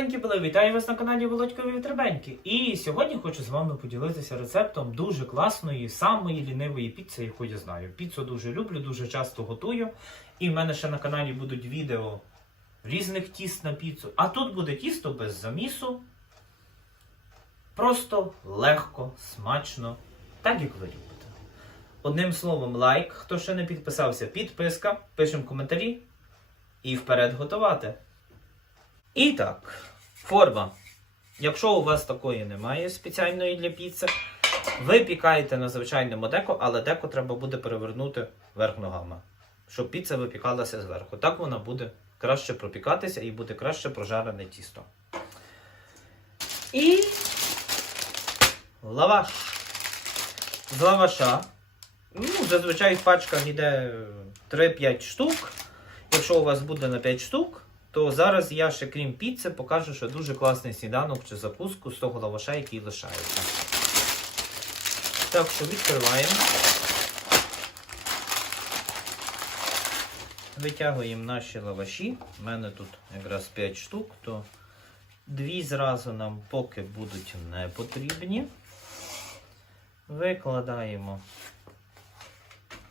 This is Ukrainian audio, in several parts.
Вітаю вас на каналі Володькові Вітребеньки. І сьогодні хочу з вами поділитися рецептом дуже класної, самої лінивої піци, яку я знаю. Піцу дуже люблю, дуже часто готую. І в мене ще на каналі будуть відео різних тіст на піцу. А тут буде тісто без замісу. Просто легко, смачно, так як ви любите. Одним словом, лайк. Хто ще не підписався, підписка, пишемо коментарі і вперед готувати. І так, форма. Якщо у вас такої немає спеціальної для піци, ви пікаєте на звичайному деко, але деко треба буде перевернути вверх ногами, щоб піца випікалася зверху. Так вона буде краще пропікатися і буде краще прожарене тісто. І лаваш. З лаваша. Ну, зазвичай в пачках йде 3-5 штук. Якщо у вас буде на 5 штук, то зараз я ще крім піци покажу, що дуже класний сніданок чи закуску з того лаваша, який лишається. Так що відкриваємо. Витягуємо наші лаваші. У мене тут якраз 5 штук, то дві зразу нам поки будуть не потрібні. Викладаємо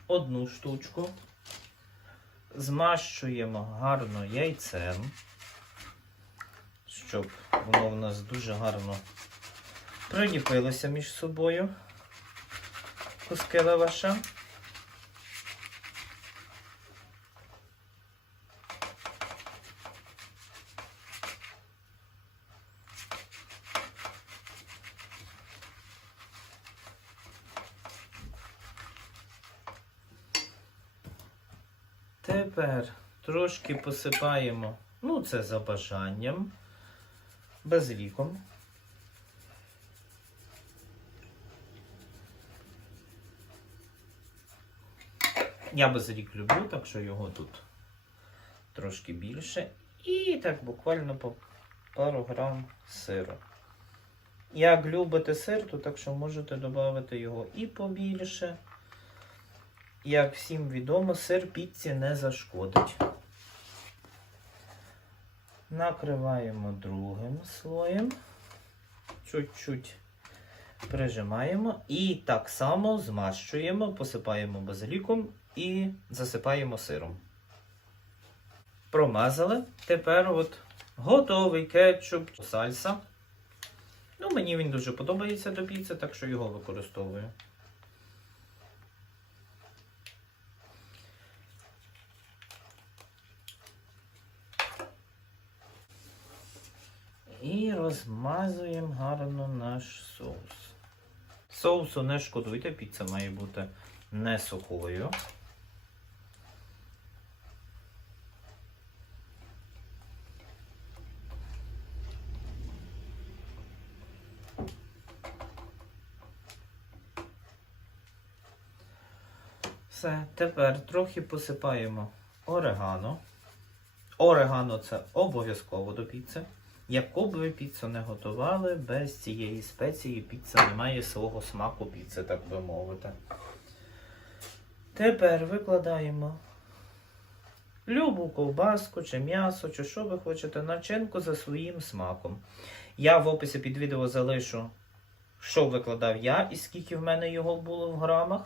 одну штучку. Змащуємо гарно яйцем, щоб воно в нас дуже гарно приліпилося між собою куски лаваша. Тепер трошки посипаємо, ну це за бажанням, базиліком. Я базилік люблю, так що його тут трошки більше. І так буквально по пару грам сиру. Як любите сир, то так що можете додати його і побільше. Як всім відомо, сир піці не зашкодить. Накриваємо другим слоєм. Чуть-чуть прижимаємо. І так само змащуємо, посипаємо базиліком і засипаємо сиром. Промазали. Тепер от готовий кетчуп, сальса. Ну, мені він дуже подобається до піци, так що його використовую. І розмазуємо гарно наш соус. Соусу не шкодуйте, піца має бути не сухою. Все, тепер трохи посипаємо орегано. Орегано це обов'язково до піци. Яку б ви піцу не готували, без цієї спеції піца не має свого смаку піци, так би мовити. Тепер викладаємо любу ковбаску, чи м'ясо, чи що ви хочете, начинку за своїм смаком. Я в описі під відео залишу, що викладав я і скільки в мене його було в грамах.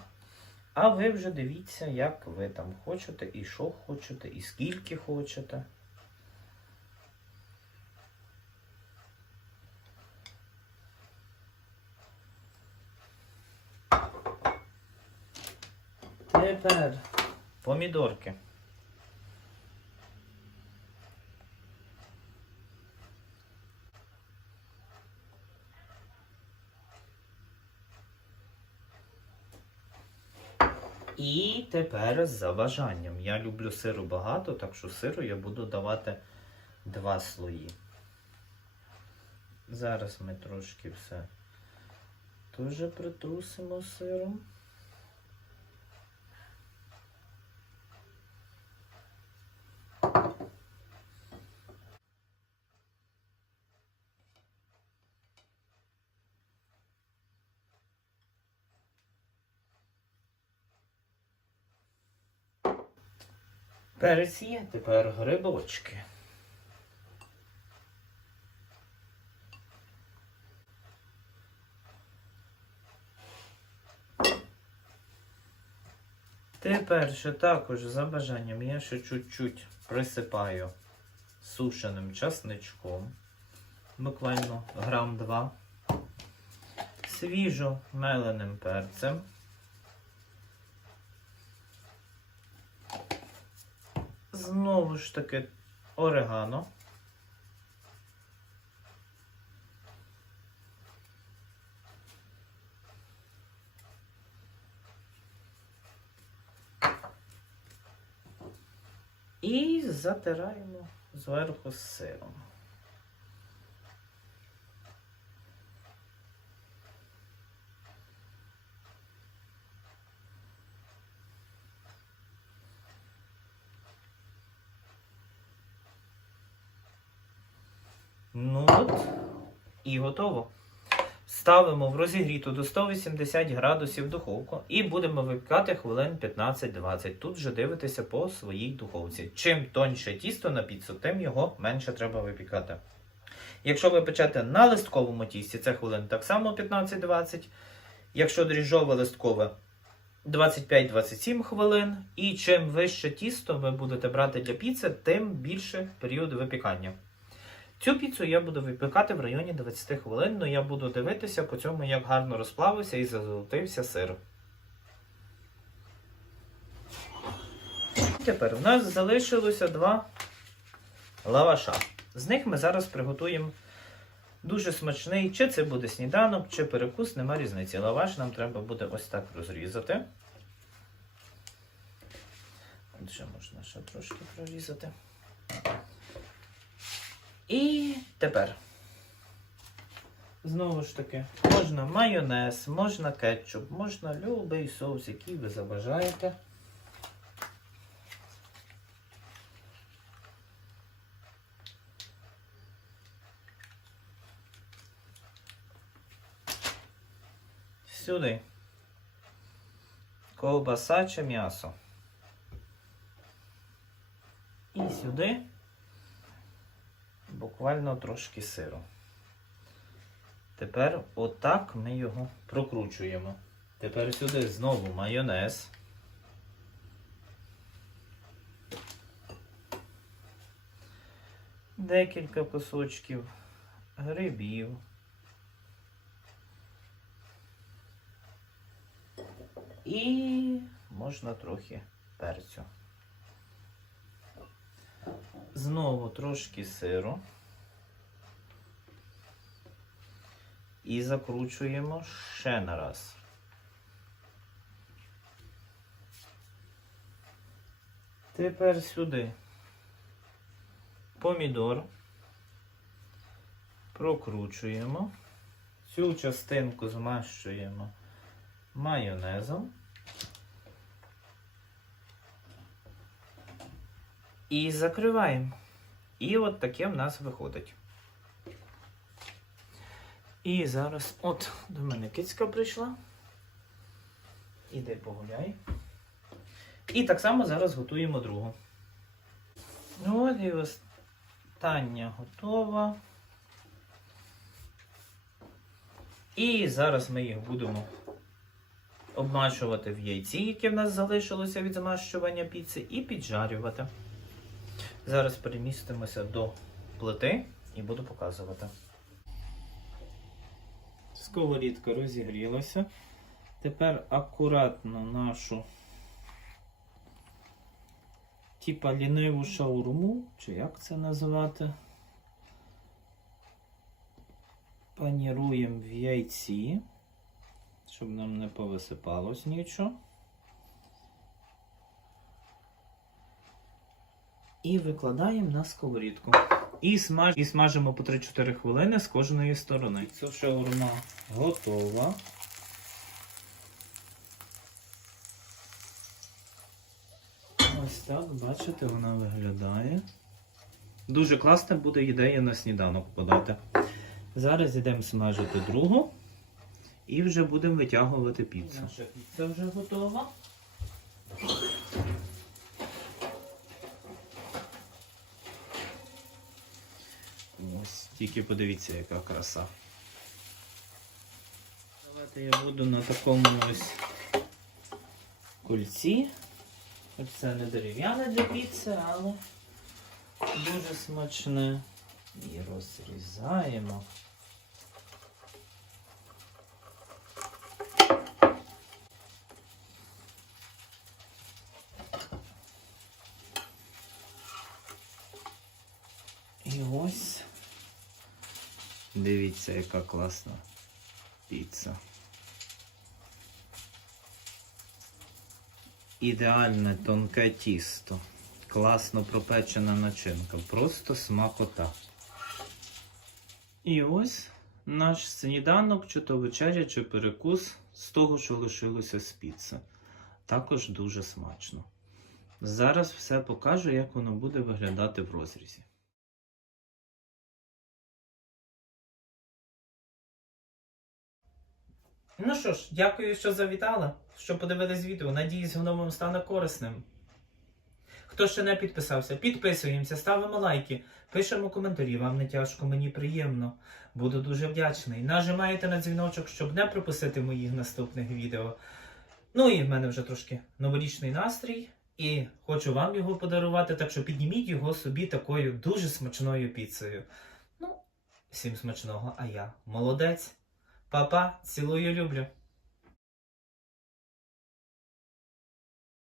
А ви вже дивіться, як ви там хочете, і що хочете, і скільки хочете. Тепер помідорки. І тепер за бажанням. Я люблю сиру багато, так що сиру я буду давати два слої. Зараз ми трошки все теж притрусимо сиром. Пересіє тепер грибочки. Тепер ще також за бажанням я ще чуть-чуть присипаю сушеним часничком, буквально грам 2, свіжо меленим перцем. Знову ж таки орегано. І затираємо зверху сиром. Ну от, і готово. Ставимо в розігріту до 180 градусів духовку і будемо випікати хвилин 15-20. Тут вже дивитися по своїй духовці. Чим тоньше тісто на піцу, тим його менше треба випікати. Якщо ви печете на листковому тісті, це хвилин так само 15-20. Якщо дріжджове листкове 25-27 хвилин. І чим вище тісто ви будете брати для піци, тим більше період випікання. Цю піцу я буду випікати в районі 20 хвилин, але я буду дивитися по цьому, як гарно розплавився і зазолотився сир. Тепер у нас залишилося два лаваша. З них ми зараз приготуємо дуже смачний, чи це буде сніданок, чи перекус, нема різниці. Лаваш нам треба буде ось так розрізати. Ще можна ще трошки прорізати. І тепер. Знову ж таки, можна майонез, можна кетчуп, можна любий соус, який ви забажаєте. Сюди. Ковбаса чи м'ясо. І сюди буквально трошки сиру. Тепер отак ми його прокручуємо. Тепер сюди знову майонез. Декілька кусочків грибів. І можна трохи перцю. Знову трошки сиру. І закручуємо ще на раз. Тепер сюди помідор прокручуємо. Цю частинку змащуємо майонезом. І закриваємо. І от таке в нас виходить. І зараз, от, до мене кицька прийшла. Іди погуляй. І так само зараз готуємо другу. Ну от і остання готова. І зараз ми їх будемо обмащувати в яйці, яке в нас залишилося від змащування піци, і піджарювати. Зараз перемістимося до плити і буду показувати. Сковорідка розігрілася. Тепер акуратно нашу типа ліниву шаурму, чи як це називати, паніруємо в яйці, щоб нам не повисипалось нічого. І викладаємо на сковорідку. І, смаж... і смажимо по 3-4 хвилини з кожної сторони. Ця шаурма готова. Ось так, бачите, вона виглядає. Дуже класна буде ідея на сніданок подати. Зараз йдемо смажити другу і вже будемо витягувати піцу. Наша піца вже готова. Ось, тільки подивіться, яка краса. Давайте я буду на такому ось кульці Це не дерев'яне для піци, але дуже смачне. І розрізаємо. І ось. Дивіться, яка класна піца. Ідеальне тонке тісто. Класно пропечена начинка. Просто смакота. І ось наш сніданок, чи то вечеря, чи перекус з того, що лишилося з піци. Також дуже смачно. Зараз все покажу, як воно буде виглядати в розрізі. Ну що ж, дякую, що завітали, що подивились відео. Надіюсь, воно вам стане корисним. Хто ще не підписався, підписуємося, ставимо лайки, пишемо коментарі, вам не тяжко, мені приємно. Буду дуже вдячний. Нажимаєте на дзвіночок, щоб не пропустити моїх наступних відео. Ну і в мене вже трошки новорічний настрій, і хочу вам його подарувати, так що підніміть його собі такою дуже смачною піцею. Ну, всім смачного, а я молодець. Папа, цілую, люблю.